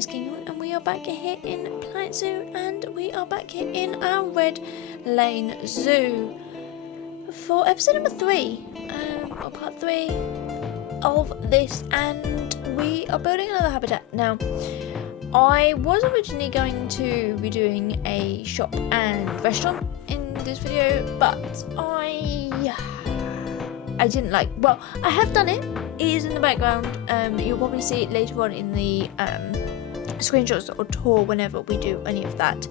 Miss Kinghorn, and we are back here in Planet Zoo, and we are back here in our Red Lane Zoo for episode number 3, or part 3 of this, and we are building another habitat. Now, I was originally going to be doing a shop and restaurant in this video, but I didn't like, well, I have done it. It is in the background. You'll probably see it later on in the screenshots or tour whenever we do any of that.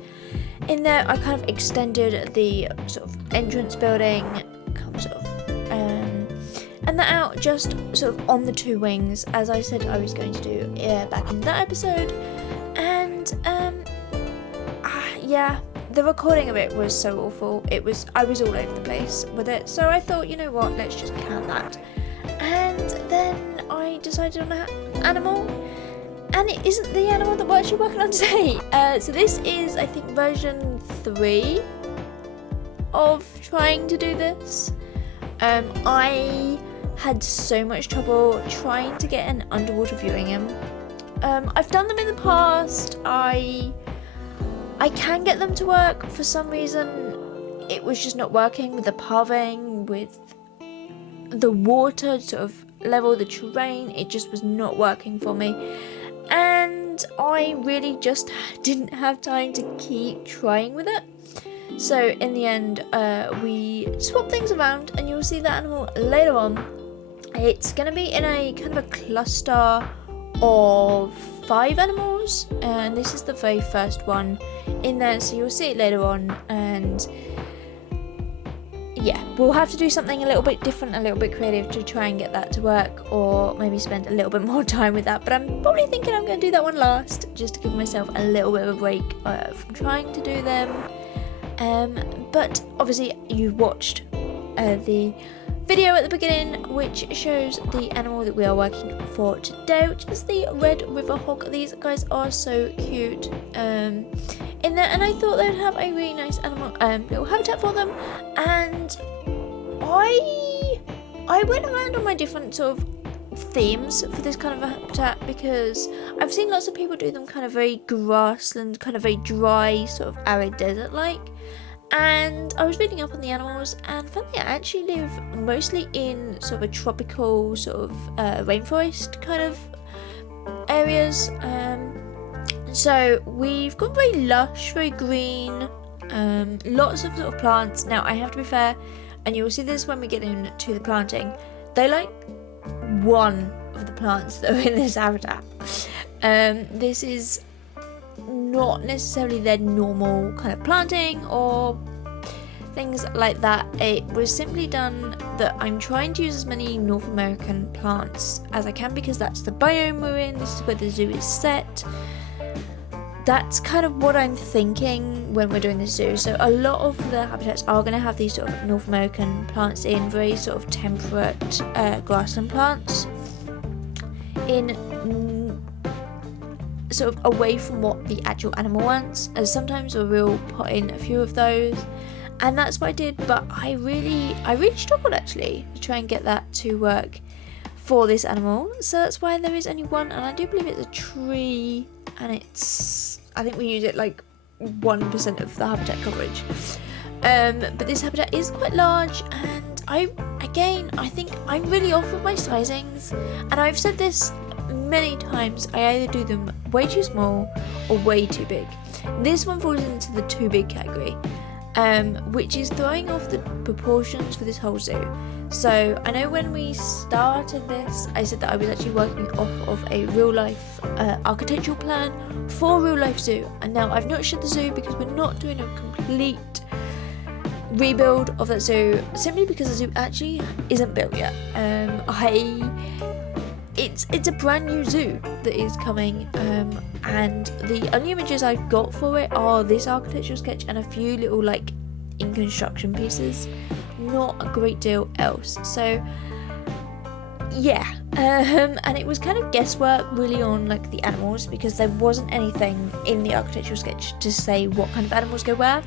In there, I kind of extended the sort of entrance building, and that out just sort of on the 2 wings, as I said I was going to do back in that episode. And yeah, the recording of it was so awful. I was all over the place with it, so I thought, you know what, let's just can that. And then I decided on an animal, and it isn't the animal that we're actually working on today. So this is, I think, version 3 of trying to do this. I had so much trouble trying to get an underwater viewing in. I've done them in the past. I can get them to work. For some reason, it was just not working with the pathing, with the water to sort of level the terrain. It just was not working for me, and I really just didn't have time to keep trying with it. So in the end, we swapped things around, and you'll see that animal later on. It's going to be in a kind of a cluster of 5 animals, and this is the very first one in there, so you'll see it later on. And yeah, we'll have to do something a little bit different, a little bit creative to try and get that to work, or maybe spend a little bit more time with that, but I'm probably thinking I'm going to do that one last, just to give myself a little bit of a break from trying to do them. But obviously you watched the video at the beginning, which shows the animal that we are working for today, which is the Red River Hog. These guys are so cute in there, and I thought they'd have a really nice animal little habitat for them. And I went around on my different sort of themes for this kind of a habitat, because I've seen lots of people do them kind of very grassland, kind of very dry, sort of arid desert like. And I was reading up on the animals and found they actually live mostly in sort of a tropical sort of rainforest kind of areas. So we've got very lush, very green, lots of sort of plants. Now I have to be fair, and you will see this when we get into the planting, they like one of the plants that are in this habitat. This is not necessarily their normal kind of planting or things like that. It was simply done that I'm trying to use as many North American plants as I can, because that's the biome we're in. This is where the zoo is set. That's kind of what I'm thinking when we're doing the zoo. So a lot of the habitats are going to have these sort of North American plants in, very sort of temperate grassland plants in sort of away from what the actual animal wants, as sometimes we will put in a few of those, and that's what I did. But I really struggled actually to try and get that to work for this animal, so that's why there is only one, and I do believe it's a tree, and I think we use it like 1% of the habitat coverage. But this habitat is quite large, and I think I'm really off with my sizings, and I've said this many times, I either do them way too small or way too big. This one falls into the too big category, which is throwing off the proportions for this whole zoo. So I know when we started this, I said that I was actually working off of a real life architectural plan for a real life zoo, and now I've not shut the zoo because we're not doing a complete rebuild of that zoo, simply because the zoo actually isn't built yet. It's a brand new zoo that is coming, and the only images I've got for it are this architectural sketch and a few little like in construction pieces, not a great deal else. So yeah, and it was kind of guesswork really on like the animals, because there wasn't anything in the architectural sketch to say what kind of animals go where.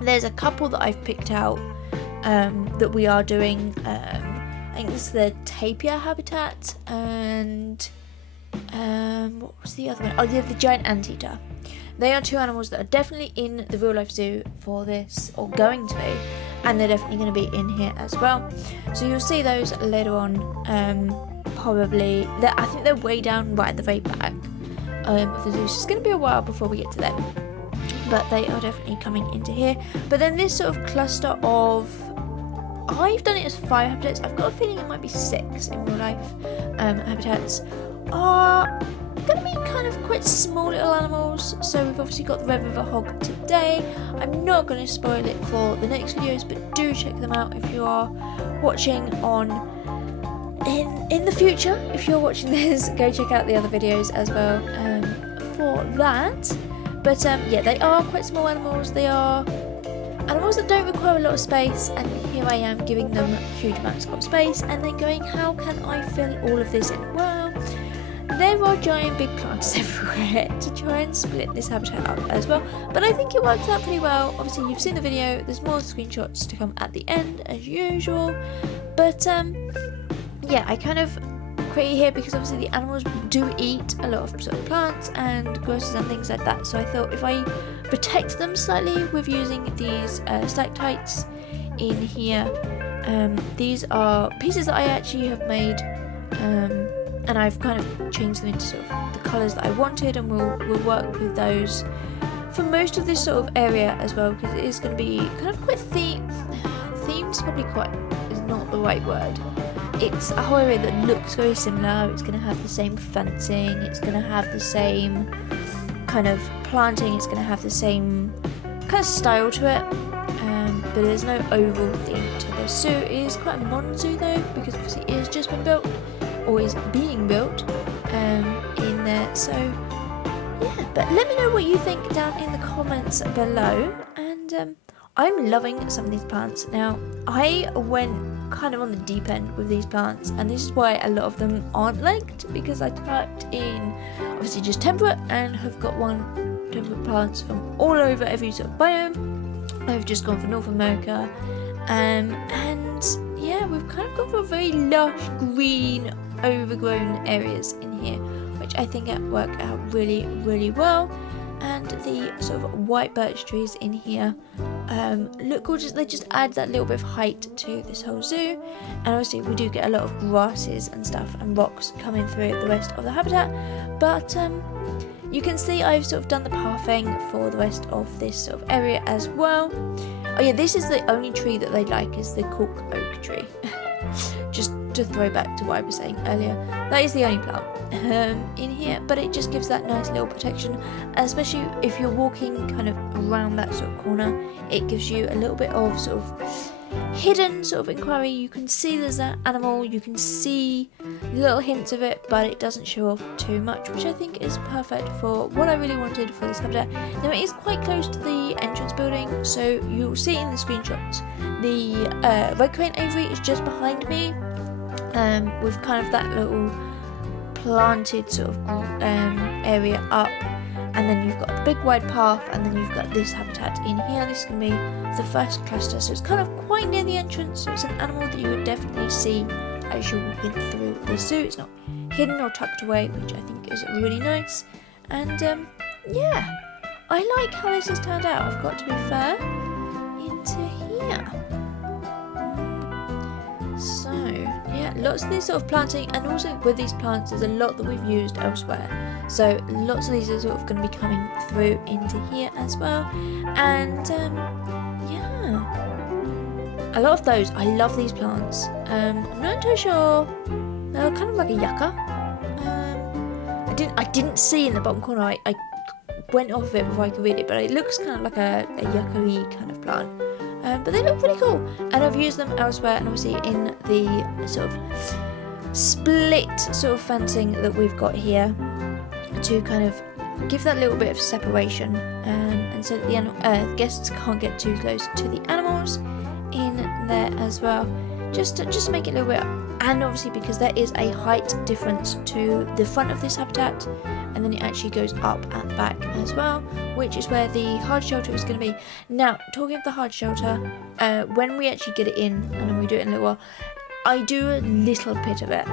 There's a couple that I've picked out that we are doing. I think this is the tapir habitat, and what was the other one? Oh yeah, the giant anteater. They are two animals that are definitely in the real life zoo for this, or going to be, and they're definitely going to be in here as well. So you'll see those later on. Probably, I think they're way down right at the very back of the zoo. So it's going to be a while before we get to them, but they are definitely coming into here. But then this sort of cluster of, I've done it as 5 habitats. I've got a feeling it might be 6 in real life habitats. Are going to be kind of quite small little animals. So we've obviously got the Red River Hog today. I'm not going to spoil it for the next videos, but do check them out if you are watching on in the future. If you're watching this, go check out the other videos as well for that. But yeah, they are quite small animals. They are animals that don't require a lot of space, and here I am giving them huge amounts of space and then going, how can I fill all of this in? Well, there are giant big plants everywhere to try and split this habitat up as well, but I think it works out pretty well. Obviously you've seen the video, there's more screenshots to come at the end as usual, but yeah, I kind of created here because obviously the animals do eat a lot of sort of plants and grasses and things like that, so I thought if I protect them slightly with using these stalactites in here, these are pieces that I actually have made, and I've kind of changed them into sort of the colours that I wanted, and we'll work with those for most of this sort of area as well, because it is going to be kind of quite themed, probably quite is not the right word. It's a whole area that looks very similar. It's going to have the same fencing, it's going to have the same kind of planting, it's going to have the same kind of style to it, but there's no overall theme to this zoo. It is quite a modern zoo though, because obviously it has just been built, or is being built in there. So yeah, but let me know what you think down in the comments below, and I'm loving some of these plants. Now I went kind of on the deep end with these plants, and this is why a lot of them aren't liked, because I typed in obviously just temperate and have got one temperate plants from all over every sort of biome. I've just gone for North America, and yeah, we've kind of gone for very lush green overgrown areas in here, which I think work out really, really well. And the sort of white birch trees in here look gorgeous. They just add that little bit of height to this whole zoo, and obviously we do get a lot of grasses and stuff and rocks coming through the rest of the habitat, but you can see I've sort of done the pathing for the rest of this sort of area as well. Oh yeah, this is the only tree that they like, is the cork oak tree. Just to throw back to what I was saying earlier, that is the only plant in here, but it just gives that nice little protection, especially if you're walking kind of around that sort of corner. It gives you a little bit of sort of hidden sort of inquiry. You can see there's that animal, you can see little hints of it, but it doesn't show off too much, which I think is perfect for what I really wanted for this habitat. Now it is quite close to the entrance building, so you'll see in the screenshots the red crane aviary is just behind me, with kind of that little planted sort of area up, and then you've got the big wide path, and then you've got this habitat in here. This is going to be the first cluster, so it's kind of quite near the entrance, so it's an animal that you would definitely see as you're walking through the zoo. It's not hidden or tucked away, which I think is really nice, and yeah, I like how this has turned out, I've got to be fair, into here. So yeah, lots of this sort of planting, and also with these plants there's a lot that we've used elsewhere, so lots of these are sort of going to be coming through into here as well, and yeah, a lot of those. I love these plants. I'm not too sure, they're kind of like a yucca. I didn't see in the bottom corner, I went off of it before I could read it, but it looks kind of like a yucca-y kind of plant. But they look pretty cool, and I've used them elsewhere, and obviously in the sort of split sort of fencing that we've got here to kind of give that little bit of separation, and so that the guests can't get too close to the animals in there as well, just to make it a little bit. And obviously because there is a height difference to the front of this habitat, and then it actually goes up at the back as well, which is where the hard shelter is going to be. Now, talking of the hard shelter, when we actually get it in, and then we do it in a little while, I do a little bit of it.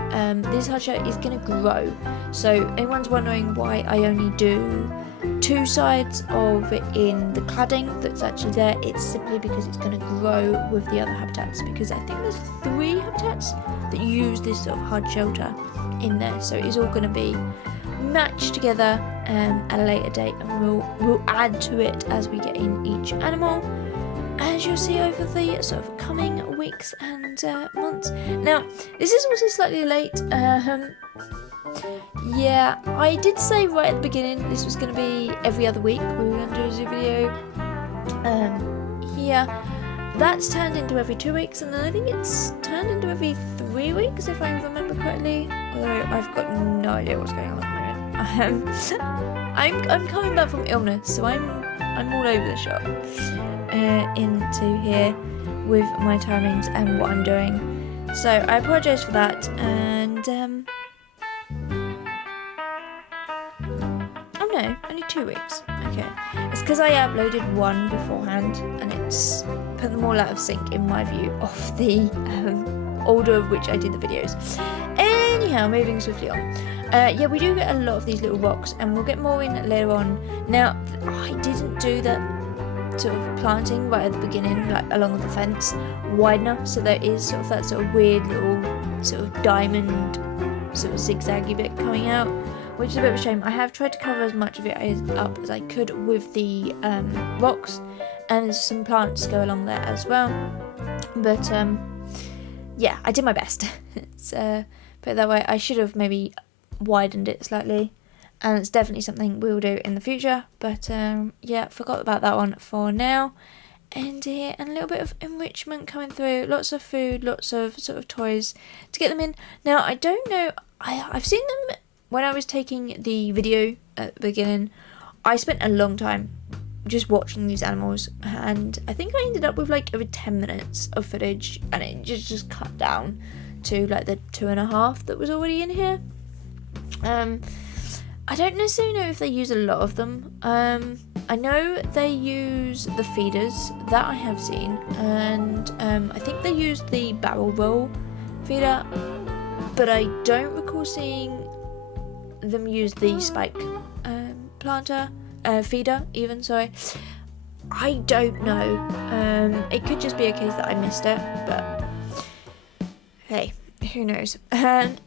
This hard shell is going to grow, so anyone's wondering why I only do 2 sides of it in the cladding that's actually there, it's simply because it's going to grow with the other habitats, because I think there's 3 habitats that use this sort of hard shelter in there, so it's all going to be matched together at a later date, and we'll add to it as we get in each animal, as you'll see over the sort of coming weeks and months. Now, this is also slightly late. Yeah, I did say right at the beginning this was going to be every other week. We were going to do a zoo video here. That's turned into every 2 weeks, and then I think it's turned into every 3 weeks, if I remember correctly. Although I've got no idea what's going on at the moment. I'm coming back from illness, so I'm all over the shop into here with my timings and what I'm doing. So I apologise for that, and oh no, only 2 weeks. Okay, it's because I uploaded one beforehand, and it's put them all out of sync in my view of the order of which I did the videos. Anyhow, moving swiftly on. Yeah, we do get a lot of these little rocks, and we'll get more in later on. Now, I didn't do that sort of planting right at the beginning, like along the fence, wide enough, so there is sort of that sort of weird little sort of diamond sort of zigzaggy bit coming out, which is a bit of a shame. I have tried to cover as much of it up as I could with the rocks, and there's some plants go along there as well, but yeah, I did my best. It's put it that way. I should have maybe widened it slightly, and it's definitely something we'll do in the future, but yeah, forgot about that one for now. And here, and a little bit of enrichment coming through, lots of food, lots of sort of toys to get them in. Now, I don't know, I've seen them when I was taking the video at the beginning. I spent a long time just watching these animals, and I think I ended up with like over 10 minutes of footage, and it just cut down to like the 2.5 that was already in here. I don't necessarily know if they use a lot of them. I know they use the feeders, that I have seen, and I think they use the barrel roll feeder, but I don't recall seeing them use the spike planter feeder even, sorry. I don't know. It could just be a case that I missed it, but hey, who knows.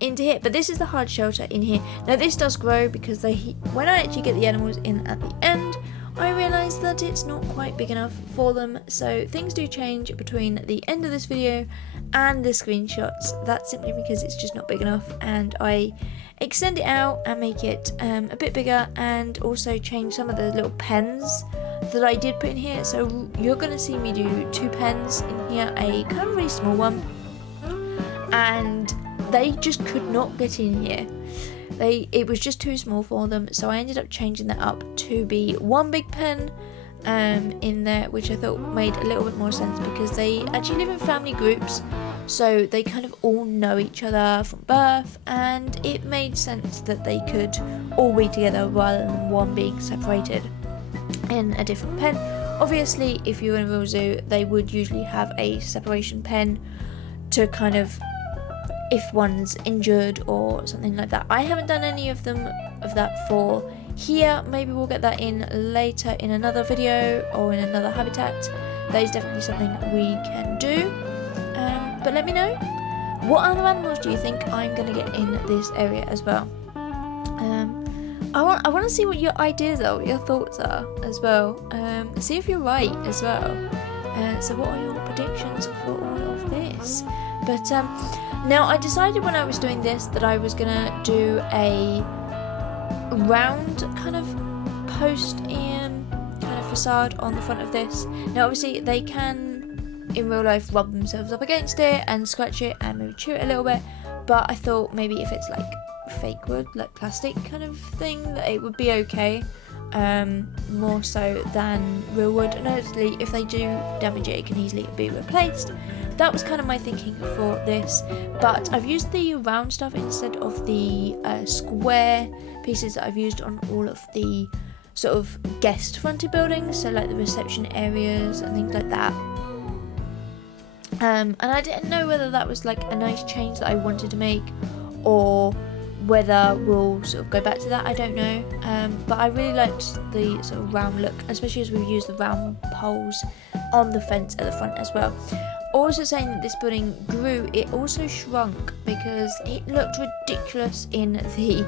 Into here, but this is the hard shelter in here. Now this does grow because when I actually get the animals in at the end, I realise that it's not quite big enough for them, so things do change between the end of this video and the screenshots. That's simply because it's just not big enough, and I extend it out and make it a bit bigger, and also change some of the little pens that I did put in here. So you're going to see me do 2 pens in here, a kind of really small one, and they just could not get in here. It was just too small for them, so I ended up changing that up to be 1 big pen in there, which I thought made a little bit more sense because they actually live in family groups, so they kind of all know each other from birth, and it made sense that they could all be together rather than one being separated in a different pen. Obviously, if you're in a real zoo, they would usually have a separation pen to kind of, if one's injured or something like that. I haven't done any of that for here. Maybe we'll get that in later in another video or in another habitat. That is definitely something we can do. But let me know, what other animals do you think I'm going to get in this area as well? I want to see what your ideas are, what your thoughts are as well. See if you're right as well. So what are your predictions for all of this? But now I decided when I was doing this that I was going to do a round kind of post and kind of facade on the front of this. Now obviously they can in real life rub themselves up against it and scratch it and maybe chew it a little bit, but I thought maybe if it's like fake wood, like plastic kind of thing, that it would be okay, more so than real wood, and obviously if they do damage it, it can easily be replaced. That was kind of my thinking for this, but I've used the round stuff instead of the square pieces that I've used on all of the sort of guest fronted buildings, so like the reception areas and things like that. And I didn't know whether that was like a nice change that I wanted to make, or whether we'll sort of go back to that. I don't know, but I really liked the sort of round look, especially as we used the round poles on the fence at the front as well. Also saying that this building grew, it also shrunk because it looked ridiculous in the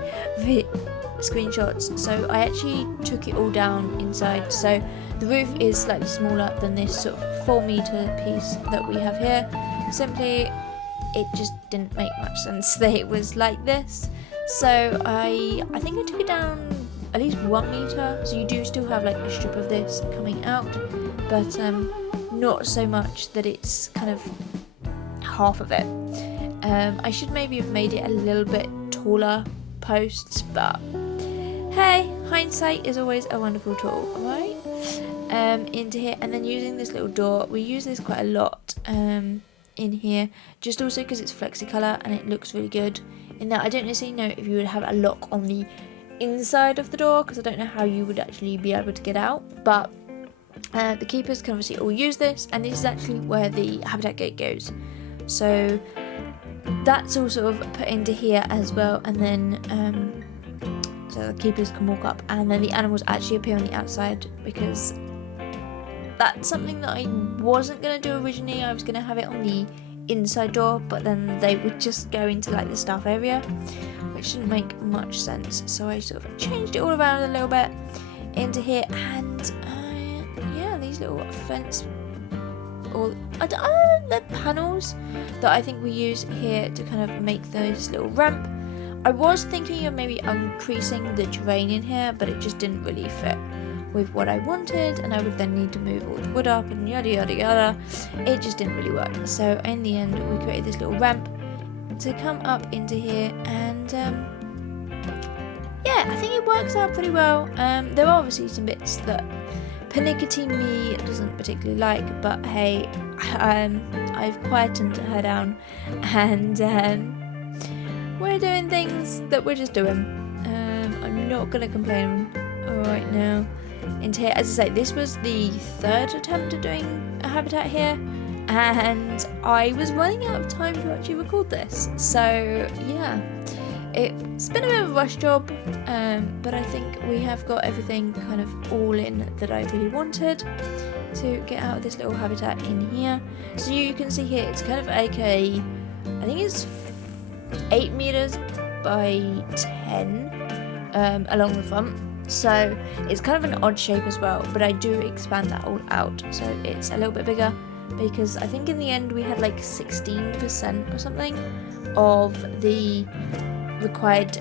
screenshots. So I actually took it all down inside. So the roof is slightly smaller than this sort of 4-meter piece that we have here. Simply, it just didn't make much sense that it was like this. So I think I took it down at least 1 meter. So you do still have like a strip of this coming out, but not so much that it's kind of half of it. I should maybe have made it a little bit taller posts, but hey, hindsight is always a wonderful tool, right? Into here, and then using this little door, we use this quite a lot in here, just also because it's flexi color and it looks really good. In that, I don't necessarily know if you would have a lock on the inside of the door, because I don't know how you would actually be able to get out, but the keepers can obviously all use this, and this is actually where the habitat gate goes. So that's all sort of put into here as well, and then so the keepers can walk up, and then the animals actually appear on the outside, because that's something that I wasn't going to do originally. I was going to have it on the inside door, but then they would just go into like the staff area, which didn't make much sense. So I sort of changed it all around a little bit into here, and yeah, these little fence or the panels that I think we use here to kind of make this little ramp. I was thinking of maybe increasing the terrain in here, but it just didn't really fit with what I wanted, and I would then need to move all the wood up and yada yada yada. It just didn't really work. So in the end, we created this little ramp to come up into here, and yeah, I think it works out pretty well. There are obviously some bits that Pernickety me doesn't particularly like, but hey, I've quietened her down, and we're doing things that we're just doing. I'm not gonna complain right now. Into here, as I say, this was the 3rd attempt at doing a habitat here, and I was running out of time to actually record this. So yeah, it's been a bit of a rush job, but I think we have got everything kind of all in that I really wanted to get out of this little habitat in here. So you can see here, it's kind of like I think it's 8 meters by 10 along the front. So it's kind of an odd shape as well, but I do expand that all out, so it's a little bit bigger, because I think in the end we had like 16% or something of the required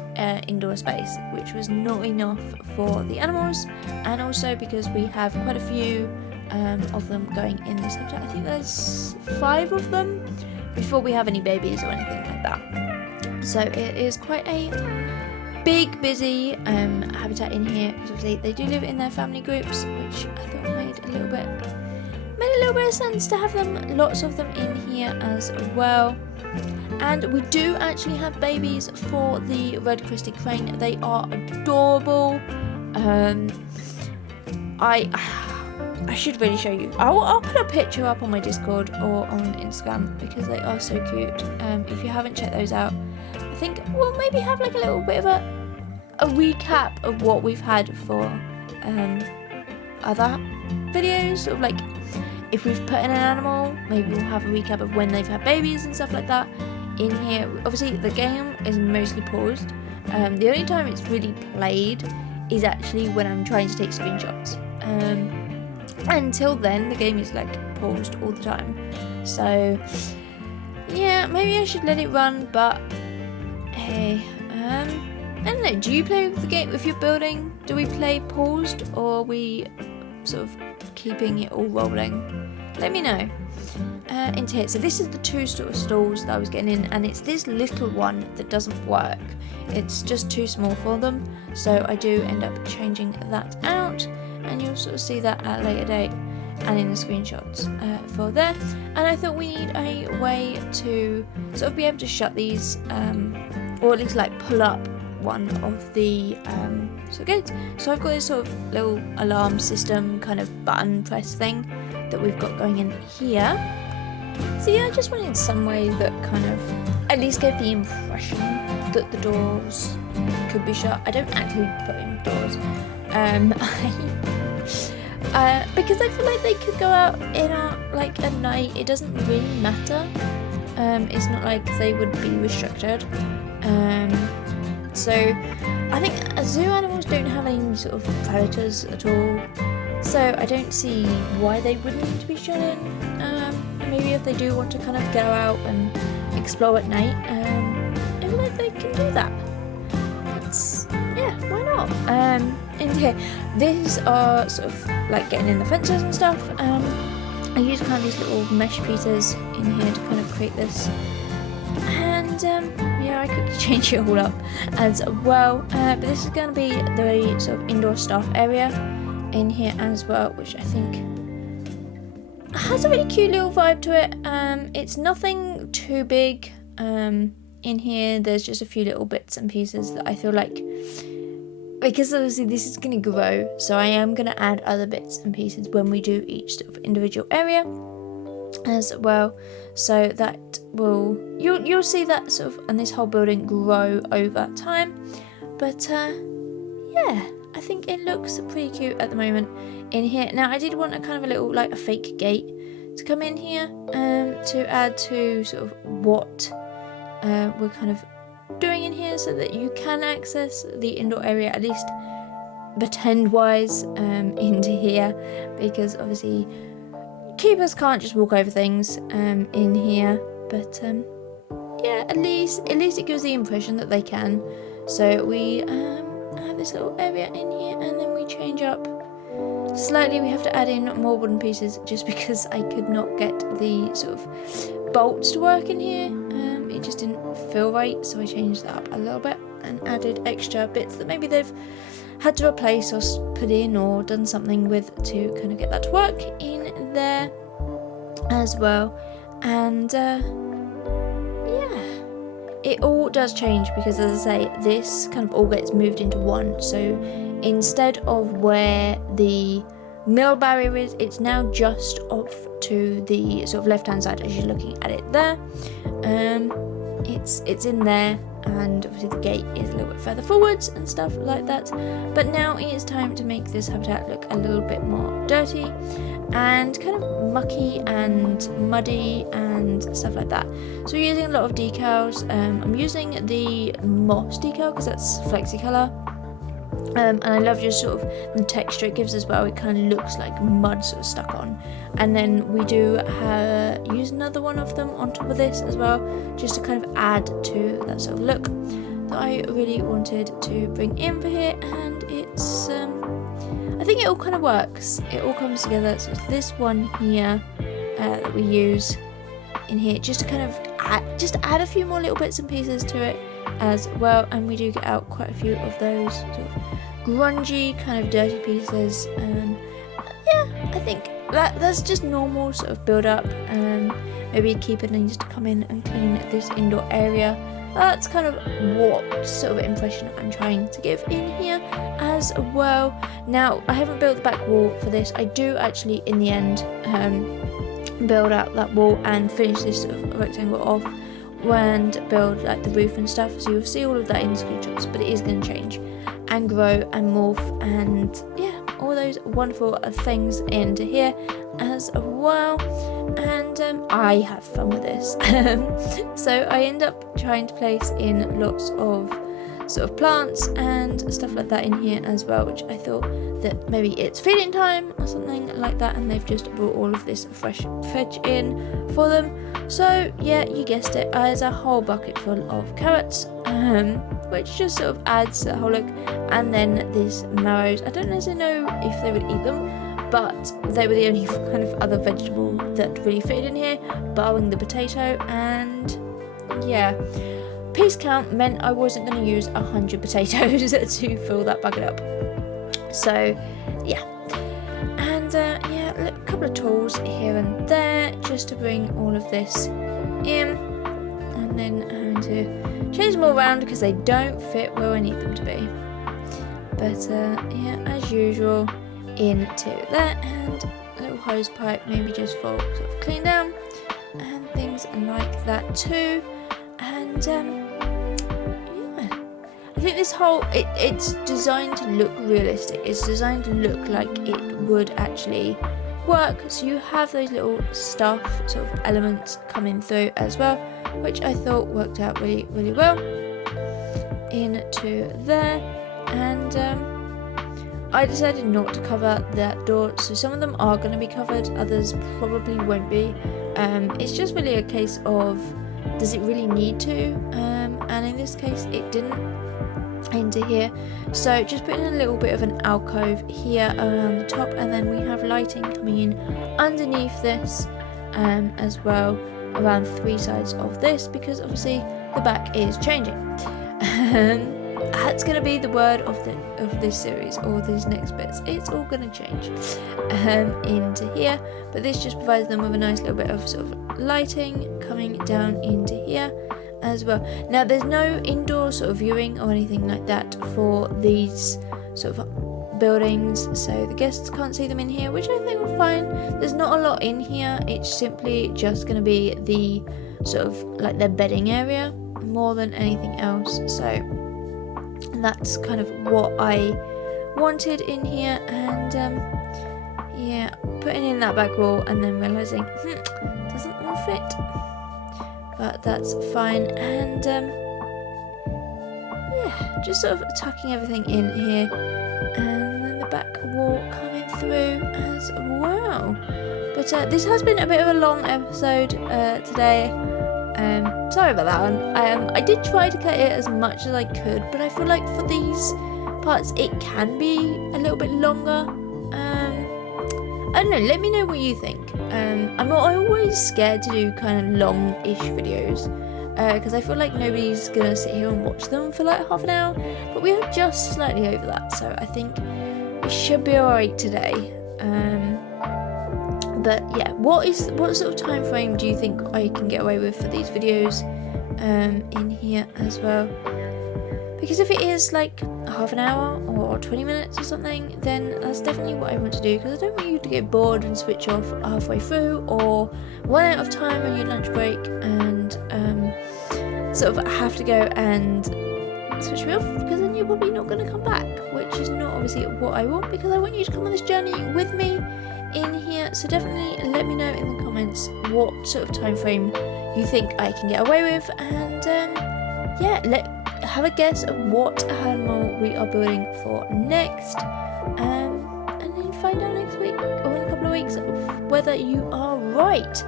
indoor space, which was not enough for the animals, and also because we have quite a few of them going in this habitat. I think there's 5 of them before we have any babies or anything like that. So it is quite a big, busy habitat in here, because obviously they do live in their family groups, which I thought made a little bit of sense to have them, lots of them in here as well. And we do actually have babies for the red crested crane. They are adorable. I should really show you. I'll put a picture up on my Discord or on Instagram, because they are so cute. If you haven't checked those out, I think we'll maybe have like a little bit of a recap of what we've had for other videos, sort of like if we've put in an animal, maybe we'll have a recap of when they've had babies and stuff like that in here. Obviously the game is mostly paused. The only time it's really played is actually when I'm trying to take screenshots. Until then the game is like paused all the time. So yeah, maybe I should let it run, but hey, I don't know, do you play the game if you're building? Do we play paused, or are we sort of keeping it all rolling? Let me know. Into here. So this is the 2 sort of stalls that I was getting in, and it's this little one that doesn't work. It's just too small for them, so I do end up changing that out, and you'll sort of see that at a later date and in the screenshots for there. And I thought we need a way to sort of be able to shut these, or at least like pull up one of the sort of gates. So I've got this sort of little alarm system kind of button press thing that we've got going in here, So yeah, I just wanted some way that kind of at least gave the impression that the doors could be shut. I don't actually put in doors. Because I feel like they could go out in like at night. It doesn't really matter. It's not like they would be restricted. So I think zoo animals don't have any sort of predators at all. So I don't see why they wouldn't need to be shut in. Maybe if they do want to kind of go out and explore at night, I feel like they can do that. Why not? In here, these are sort of like getting in the fences and stuff. I use kind of these little mesh pieces in here to kind of create this. And yeah, I quickly change it all up as well. But this is going to be the sort of indoor staff area in here as well, which I think has a really cute little vibe to it. It's nothing too big. In here, there's just a few little bits and pieces that I feel like, because obviously this is going to grow, so I am going to add other bits and pieces when we do each sort of individual area as well, so that will you'll see that sort of and this whole building grow over time. But yeah, I think it looks pretty cute at the moment in here. Now I did want a kind of a little like a fake gate to come in here to add to sort of what we're kind of doing in here, so that you can access the indoor area, at least pretend wise, into here, because obviously keepers can't just walk over things in here. But yeah, at least it gives the impression that they can. So we have this little area in here, and then we change up slightly. We have to add in more wooden pieces just because I could not get the sort of bolts to work in here. It just didn't feel right, so I changed that up a little bit and added extra bits that maybe they've had to replace or put in or done something with to kind of get that to work in there as well. And yeah, it all does change because, as I say, this kind of all gets moved into one. So instead of where the mill barrier is, it's now just off to the sort of left hand side as you're looking at it there. It's in there, and obviously the gate is a little bit further forwards and stuff like that. But now it is time to make this habitat look a little bit more dirty and kind of mucky and muddy and stuff like that. So we're using a lot of decals. I'm using the moss decal because that's flexi colour. And I love just sort of the texture it gives as well. It kind of looks like mud sort of stuck on. And then we do use another one of them on top of this as well, just to kind of add to that sort of look that I really wanted to bring in for here. And it's, I think it all kind of works. It all comes together. So it's this one here that we use in here just to kind of add a few more little bits and pieces to it as well. And we do get out quite a few of those sort of grungy kind of dirty pieces. Yeah, I think that's just normal sort of build up. Maybe keeper needs to come in and clean this indoor area. That's kind of what sort of impression I'm trying to give in here as well. Now, I haven't built the back wall for this. I do actually in the end build out that wall and finish this sort of rectangle off and build like the roof and stuff. So you'll see all of that in the screenshots, but it is going to change and grow and morph and yeah, all those wonderful things into here as well. And I have fun with this. So I end up trying to place in lots of sort of plants and stuff like that in here as well, which I thought that maybe it's feeding time or something like that, and they've just brought all of this fresh veg in for them. So yeah, you guessed it, there's a whole bucket full of carrots, which just sort of adds to the whole look. And then these marrows, I don't necessarily know if they would eat them, but they were the only kind of other vegetable that really fit in here, barring the potato. And yeah, piece count meant I wasn't going to use 100 potatoes to fill that bucket up. So yeah, and yeah, a couple of tools here and there just to bring all of this in, and then having to change them all around because they don't fit where I need them to be. But yeah, as usual, into there, and a little hose pipe maybe just for sort of clean down and things like that too. And yeah, I think this whole it's designed to look realistic. It's designed to look like it would actually work. So you have those little stuff sort of elements coming through as well, which I thought worked out really, really well into there. And I decided not to cover that door, so some of them are going to be covered, others probably won't be. It's just really a case of, does it really need to? And in this case it didn't into here, so just putting a little bit of an alcove here around the top, and then we have lighting coming in underneath this as well around 3 sides of this, because obviously the back is changing. That's going to be the word of this series, or these next bits. It's all going to change into here, but this just provides them with a nice little bit of sort of lighting coming down into here as well. Now there's no indoor sort of viewing or anything like that for these sort of buildings, so the guests can't see them in here, which I think we're fine. There's not a lot in here, it's simply just going to be the sort of like their bedding area more than anything else. So that's kind of what I wanted in here. And yeah, putting in that back wall and then realizing doesn't all fit, but that's fine. And yeah, just sort of tucking everything in here, and then the back wall coming through as well. But this has been a bit of a long episode today. Sorry about that one. I did try to cut it as much as I could, but I feel like for these parts it can be a little bit longer. I don't know, let me know what you think. I'm always scared to do kind of long-ish videos, because I feel like nobody's gonna sit here and watch them for like half an hour, but we are just slightly over that, so I think we should be alright today. But yeah, what sort of time frame do you think I can get away with for these videos in here as well? Because if it is like half an hour or 20 minutes or something, then that's definitely what I want to do, because I don't want you to get bored and switch off halfway through, or run out of time on your lunch break and sort of have to go and switch me off, because then you're probably not going to come back, which is not obviously what I want, because I want you to come on this journey with me in here. So definitely let me know in the comments what sort of time frame you think I can get away with, and yeah, have a guess of what animal we are building for next, and then find out next week or in a couple of weeks whether you are right.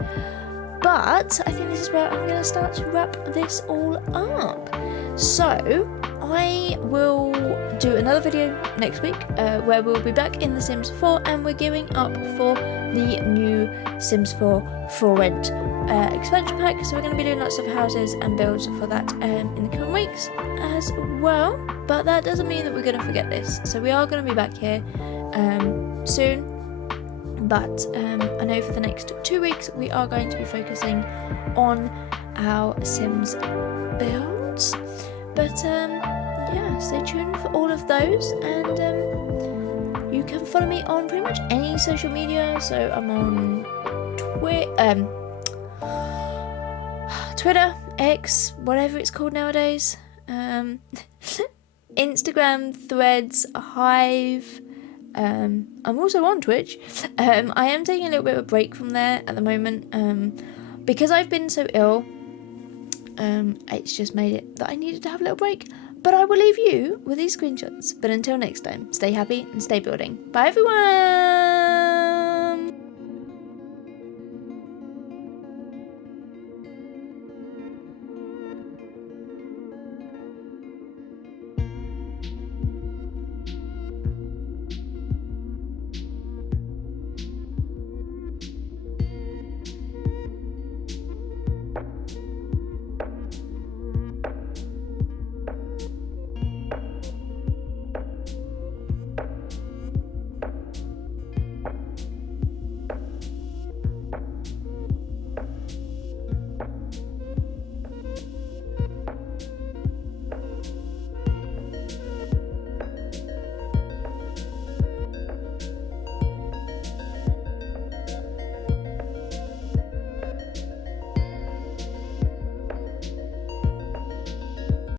But I think this is where I'm going to start to wrap this all up. So I will do another video next week where we'll be back in The Sims 4, and we're gearing up for the new Sims 4 for rent expansion pack. So we're going to be doing lots of houses and builds for that in the coming weeks as well. But that doesn't mean that we're going to forget this. So we are going to be back here soon. But I know for the next 2 weeks we are going to be focusing on our Sims builds. But yeah, stay tuned for all of those, and you can follow me on pretty much any social media. So I'm on Twitter, X, whatever it's called nowadays, Instagram, Threads, Hive. I'm also on Twitch. I am taking a little bit of a break from there at the moment, because I've been so ill. It's just made it that I needed to have a little break. But I will leave you with these screenshots. But until next time, stay happy and stay building. Bye everyone!